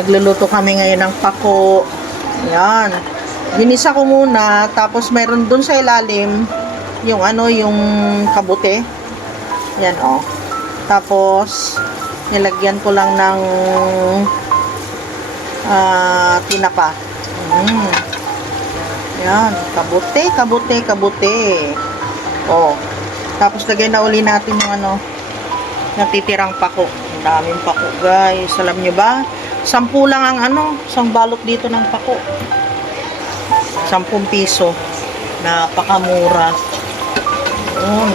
Nagluluto kami ngayon ng pako. Yan. Ginisa ko muna, tapos meron dun sa ilalim, yung ano, yung kabute. Yan, oh. Tapos, nilagyan ko lang ng ah, tinapa. Mm. Yan, kabute, kabute, kabute. Oh. Tapos lagay na uli natin yung ano, natitirang pako. Ang daming pako, guys. Alam nyo ba? Sampu lang ang ano, isang balot dito ng pako. Sampung piso. Napakamura. Yun.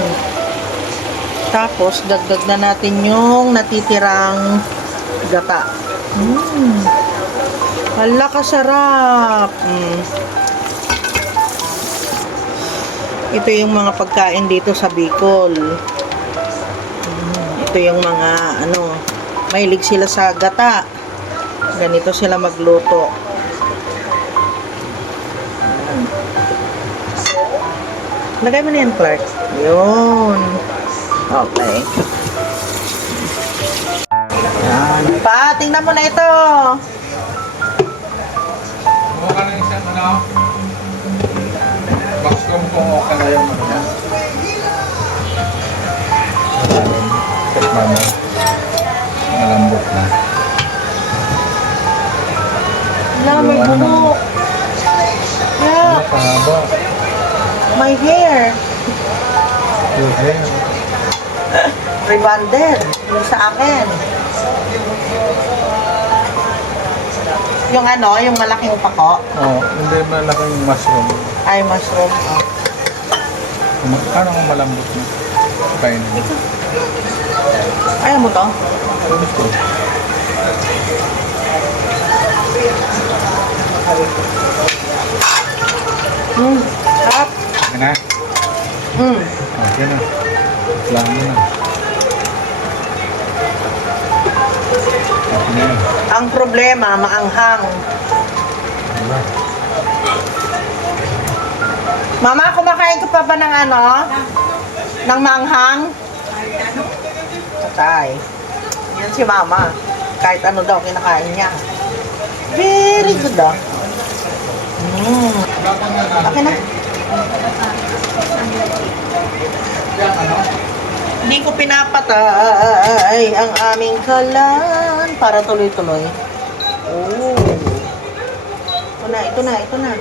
Tapos, dagdag na natin yung natitirang gata. Mm. Hala, kasarap. Mm. Ito yung mga pagkain dito sa Bicol. Mm, Ito yung mga ano, mahilig sila sa gata. Ganito sila magluto. Lagay mo na yan, Clark. Yun. Okay. Yan. Pa, tingnan mo na ito. Ano? Box ko kung okay na yung niya. Tikman mo. Malambot na. Wala, may buhok. Yeah, Pahaba. my hair. Yung hair. Rebonded. Yung sa akin. Yung ano, yung malaking pako. Oo, hindi malaking mushroom. Ay, mushroom. Oh. Paano kung malambot na? Kainin mo. Ayaw mo to? Pwede ko. Hmm. Sarap. Okay na? Hmm. Okay na. Lang mo na. Okay na yan. Ang problema, maanghang. Diba? Mama, kumakain ka pa ba ng ano? Ng maanghang? Patay. Yan si mama. Kahit ano daw kinakain niya. Very good daw. Mm. Okay na. Hindi ko pinapatay ang aming kalan para tuloy-tuloy. Oh. Ito na, ito na, ito na.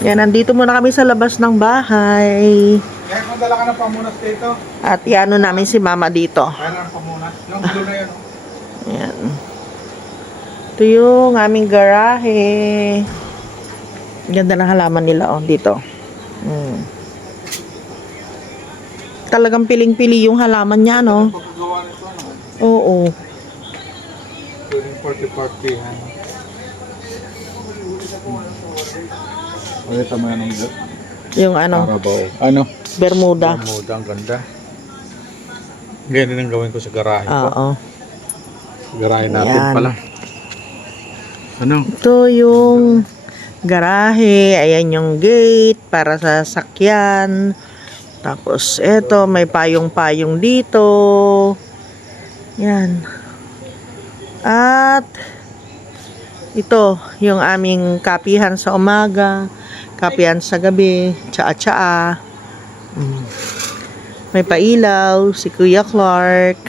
Yan, nandito muna kami sa labas ng bahay. Kaya kung dala ka ng pamunas dito, At iano namin si mama dito. kaya ng pamunas. Yung blue na oh. Yan. Ito yung aming garahe. Ganda ng halaman nila, oh, dito. Hmm. Talagang piling-pili yung halaman niya, no? Ano? Oo. Pwedeng party-partyhan. Pakita mo yan ang Yung ano, Carabao. Ano? Bermuda. Bermuda, ang ganda. Ganyan ang gawin ko sa garahe ko. Oo. Garahe natin Yan. pala. Ano? Ito yung garahe. Ayan yung gate para sa sakyan. Tapos, eto, may payong-payong dito. Yan. At, ito, yung aming kapihan sa umaga, kapihan sa gabi, tsaa-tsaa. Mm. May pailaw, si Kuya Clark.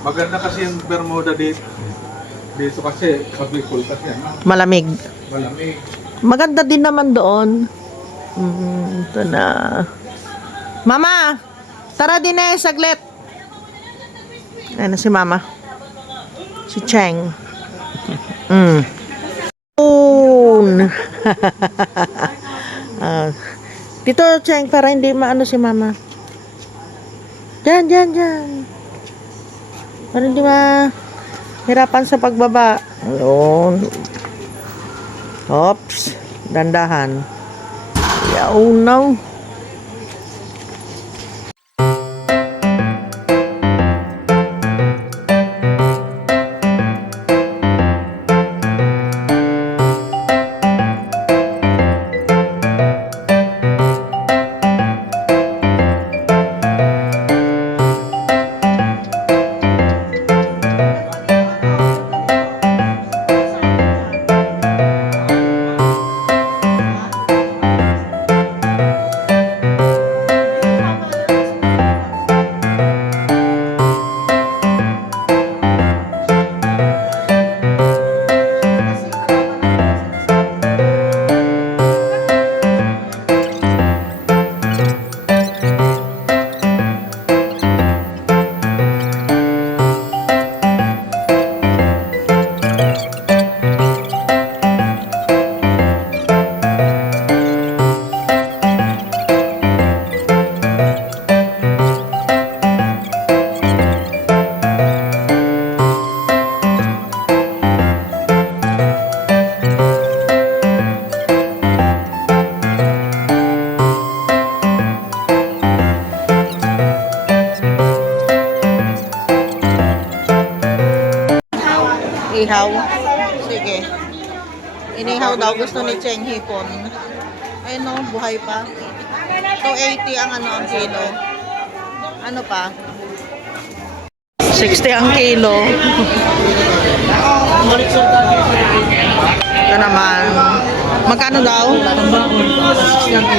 Maganda kasi yung Bermuda dito. Dito kasi, kasi. Ano? Malamig. Malamig. Maganda din naman doon. Mm, ito na. Mama! Tara din eh, saglit. Ayan na si Mama. Si Cheng. Mm. Spoon. Ah. dito, Cheng, para hindi maano si Mama. Diyan, diyan, diyan. Para hindi ma hirapan sa pagbaba. Ayun. Oops. Dandahan. Oh no. Hipon. Ayun no, buhay pa. 280 ang ano ang kilo. Ano pa? 60 ang kilo. Ito naman. Magkano daw?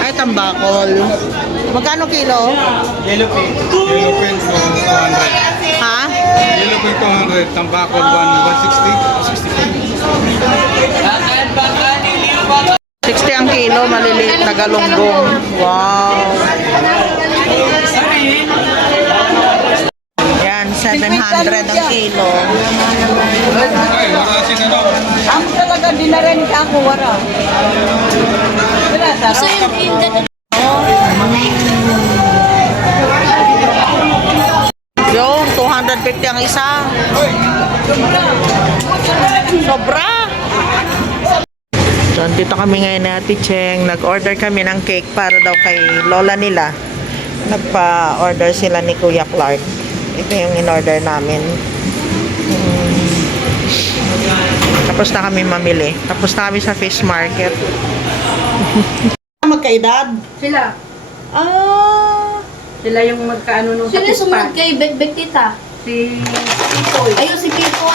Ay, tambakol. Magkano kilo? Yellow pin. Yellow pin so 200. Ha? Yellow pin 200. Tambakol 160. 60 ang kilo, maliliit na galunggong. Wow. Yan, 700 ang kilo. Ang talaga dinaranig ako, wala. Wala, So sarap. yung, yung ganun. Yung 250 ang isa. Sobra. So, dito kami ngayon na Ate Cheng. Nag-order kami ng cake para daw kay lola nila. Nagpa-order sila ni Kuya Clark. Ito yung in-order namin. Mm. Tapos na kami mamili. Tapos na kami sa fish market. Magkaedad? Sila. Ah. Sila yung magkaano nung Sino yung sumunod kay Bekbek tita? Si Pipoy. Ayun si Pipo.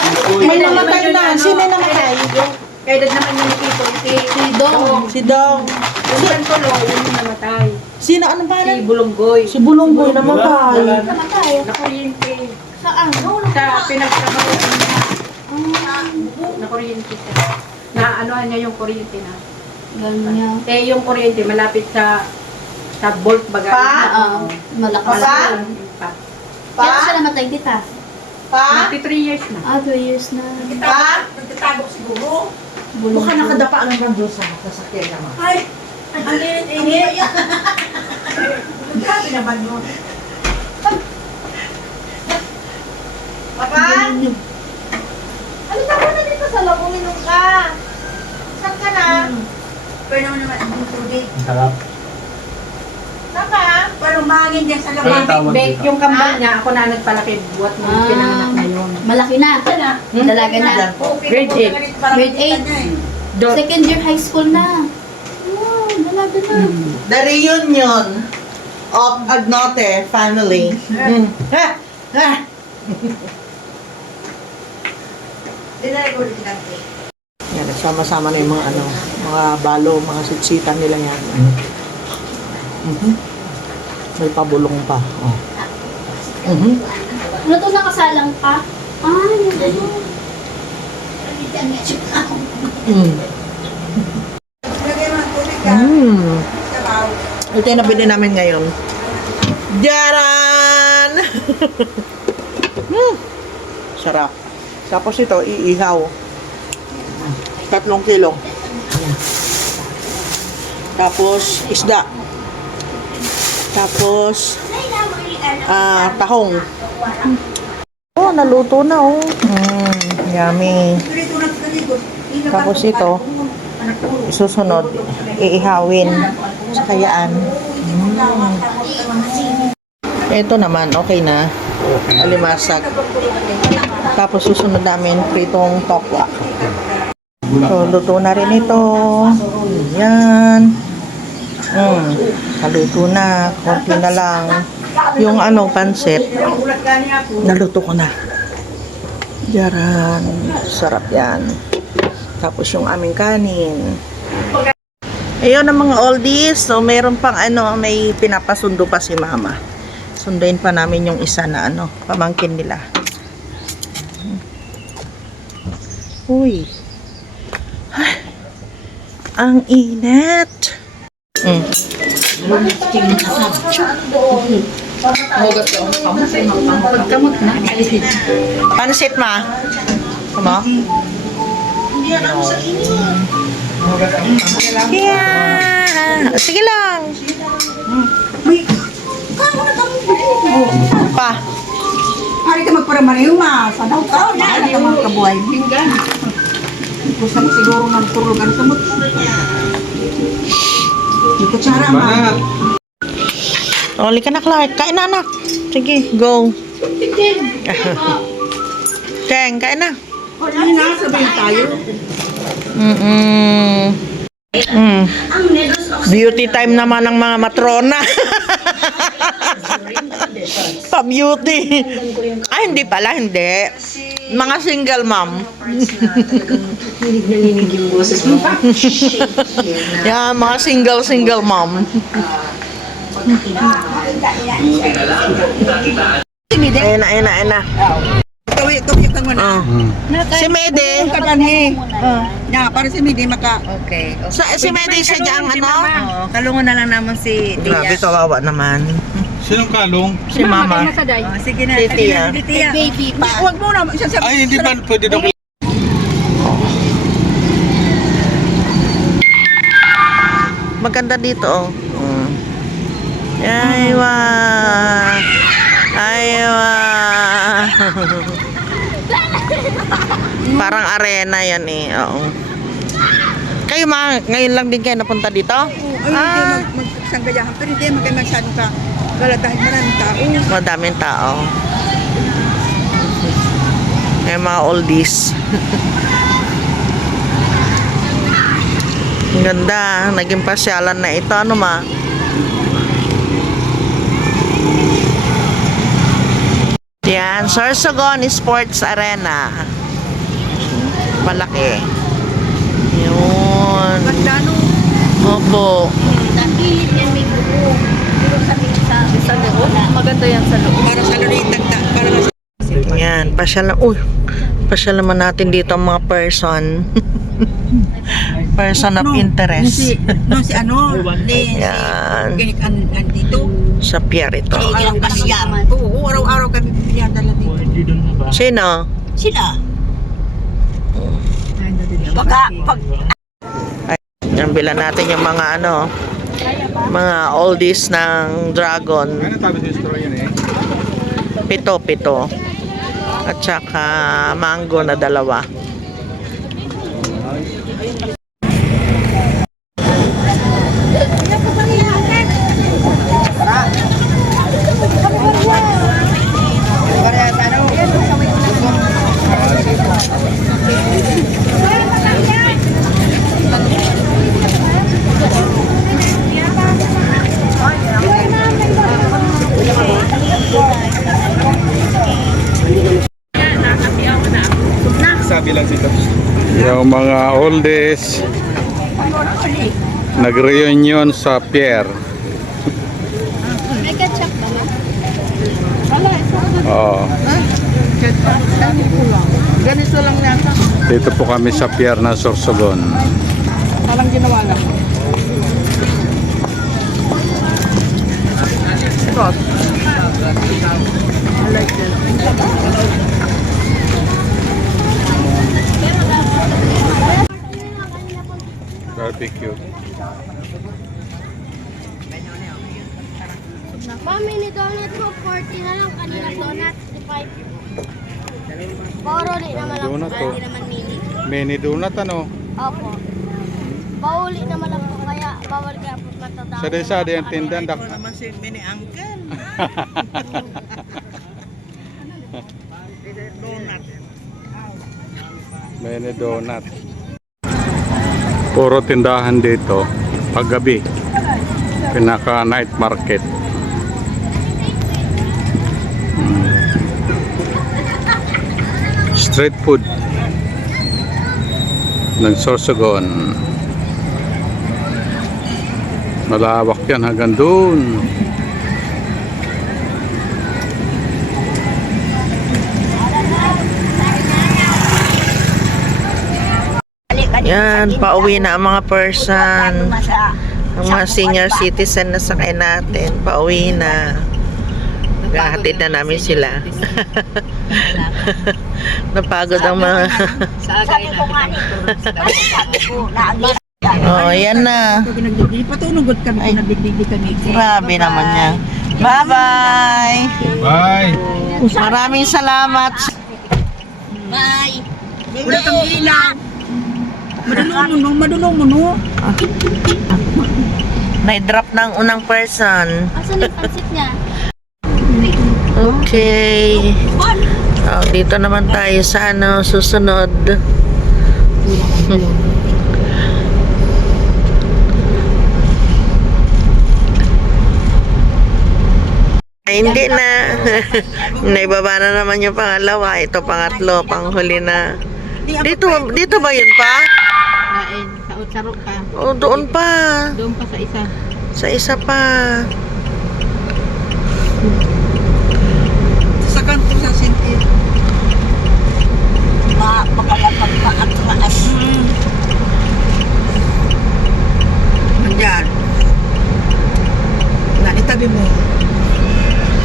May namatay na. Sino yung namatay? Kaya dad naman yung Pipoy. Si, Si Dong. Si Dong. yung Pantulo, yun yung namatay. Sino? Anong Si pangalan? Bulonggoy. Si Bulongboy namatay. Namatay. Nakuryente. Saan? Sa pinagtrabaho niya. Nakuryente siya. Na ano niya yung kuryente na. Ganyan. Eh, yung kuryente malapit sa sa bolt baga. Pa? Oo. Malakas. Pa? Pa? Kaya siya namatay tita. Pa? 53 years na. Ah, 2 years na. Pa? Nagtatago siguro. Baka nakadapa ang nandun sa sasakyan naman. Ay, ang init-init. Grabe naman yun. Papa? Halika muna dito sa loob, uminom ka. Saan ka na? Pero naman naman ang tubig. Sarap. Papa? Parang mangin dyan sa tawag Bake, dito. yung kambal niya, ako na nagpalaki buhat mo Ah. pinanganak na yun. Malaki na. Dalaga na. Grade pinupunta eight. ka rin para Grade makita eight. niya eh. Dot. Second year high school na. Wow, dalaga na. The reunion of Agnote family. Mm. Ha? Ha? Yan, nagsama-sama na yung mga ano, mga balo, mga sitsitan nila yan. Mhm. May pabulong pa. Oh. Mhm. Ano to nakasalang pa? Ah, yun ano. Mm. Lagay mo ng tubig ka. Mm. Sabaw. Ito yung nabili namin ngayon. Jaran! mm. Sarap. Tapos ito, iihaw. Tatlong kilo. Tapos, isda. Tapos, ah, tahong. Oh, naluto na oh. Mm, yummy. Tapos ito. Susunod, iihawin sa kayaan. Ito naman, okay na. Alimasag. Tapos susunod namin, pritong tokwa. So, luto na rin ito. Yan. Mm, naluto na. Konti na lang. Yung ano, pansit, naluto ko na. Yaran. Sarap yan. Tapos yung aming kanin. Ayun ang mga oldies. So, meron pang ano, may pinapasundo pa si mama. Sunduin pa namin yung isa na ano, pamangkin nila. Uy. Ay, ang init. Mm. Pagkamot na. Pansit ma. Tama? Yeah. Sige lang. Pa. Hari ka magparamaniw ma. Sanaw ka. Mahal ka mga kabuhay. Pinggan. Gusto mo siguro magturugan sa mo. May kutsara ma. Oli ka na, Clark. Kain na, anak. Sige, go. Cheng, kain na. Hindi na, sabihin tayo. Mm-mm. Mm. Beauty time naman ng mga matrona. Pa-beauty. Ay, hindi pala, hindi. Mga single mom. Yan, mga single-single mom. Ayun na, ayun na, ayun na. Kawi, kawi ka muna. Oh. Si Mede. Ka ganhe. Ya, para si Midi maka... Okay. Sa, si Mede siya diyang ano? Oo, kalungan na lang naman si Grabe, Tia. kawawa naman. Sinong kalong? Si Mama. Oh, sige na. Si Tia. Na, Tia. Baby pa. Huwag mo na. Ay, hindi ba pwede daw Maganda dito, oh. Aywa. Aywa. Parang arena yan eh. Oo. Kayo mga, ngayon lang din kayo napunta dito? Ay, hindi Ah, mag, magsanggayahan. Pero hindi, magay masyadong ka. Wala dahil maraming tao. madaming tao. May mga oldies. Ang ganda. Naging pasyalan na ito. Ano ma? Yan. Sorsogon Sports Arena. Malaki. Yun. Ganda no. Opo. Nakilid yan may buko. Pero sabi sa sa loob, maganda yan sa loob. Para sa lalitag ta. Para sa... Yan. Pasyal na. Uy. Pasyal naman natin dito ang mga person. person of No, interest. Si, no, si ano, ni, Yan. si, an, an dito. Sa pier ito. Araw kasyar. Oo, araw-araw kami pilihan dala dito. Sino? Sila. Baka, pag, Yan, bilan natin yung mga ano, mga oldies ng dragon. Ano tabi sa story yun eh? Pito, pito. At saka mango na dalawa. Sabi lang sila. Mga oldest nag-reunion sa pier. May ketchup ba ma? Oo. Ganito lang yata. Dito po kami sa pier ng Sorsogon. parang ginawa lang. Barbecue. Mami, ni donut ko, 40 na lang. Kanina donut, 55. Puro di naman lang. Donut. Hindi naman mini. Mini donut ano? Opo. Pauli naman lang po, kaya bawal kaya po matatawa. Sa desa di ang tindan dak. naman si mini uncle. Donut. Mini donut. Puro tindahan dito paggabi. Pinaka night market. Hmm. Street food ng Sorsogon. Malawak yan hanggang doon. Yan, pauwi na ang mga person. Ang mga senior citizen na sakay natin, pauwi na. Naghahatid na namin sila. Napagod ang mga... Sabi ko nga nito. Naagis. oh, yan na. Patulugod kami kung nagdigdi kami. Grabe naman niya. Bye-bye! Bye! Maraming salamat. Bye. Wala kang ilaw. Madulong mo no, madulong mo no. Na-drop ng unang person. Asan yung pansit niya? Okay. Oh, dito naman tayo sa ano, susunod. Ay, hindi na. Naibaba na naman yung pangalawa. Ito pangatlo, panghuli na. Dito, dito ba yun pa? Kain. Sa utsaro ka. O, doon pa. Doon pa sa isa. Sa isa pa. Sa kanto sa sinti. Ma, makalapag pa at taas. Andyan. Na, itabi mo.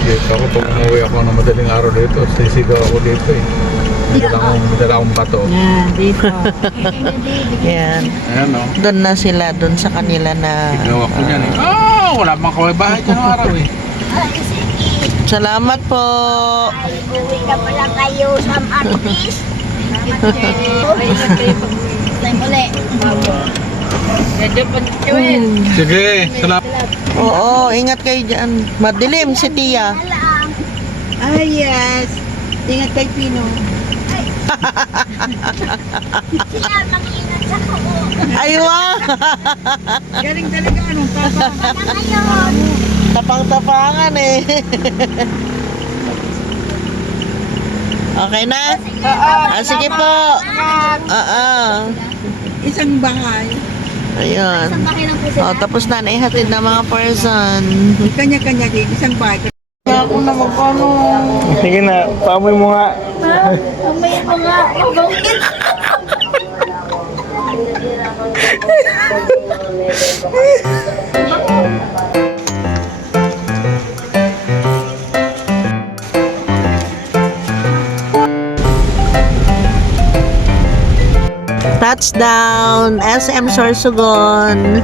Dito ako, pag umuwi ako ng madaling araw dito, sisigaw ako dito eh. Akong bato. Yan, dito. Yan. Ayan o. Doon na sila, doon sa kanila na... Sigaw ako niyan eh. Ah, wala pang kaway bahay dyan araw eh. Salamat po. Ay, uwi na pala kayo sa artist. Time ulit. Medyo pa Joel. Sige, salamat. Oo, ingat kayo dyan. Madilim si Tia. Ah, yes. Ingat kay Pino. Sila mag-ingat sa kuko. Aywa! Galing talaga anong papa. Na ngayon. Tapang-tapangan eh. okay na? Ah, sige po. Oo. Isang bahay. Ayun. Isang bakay lang po O, sila. tapos na naihatid ng mga person. Kanya-kanya din. Isang bahay. Ako na magkano. Sige na, paamoy mo nga. Mamaya pa nga. Mabangkit. Touchdown! SM Sorsogon.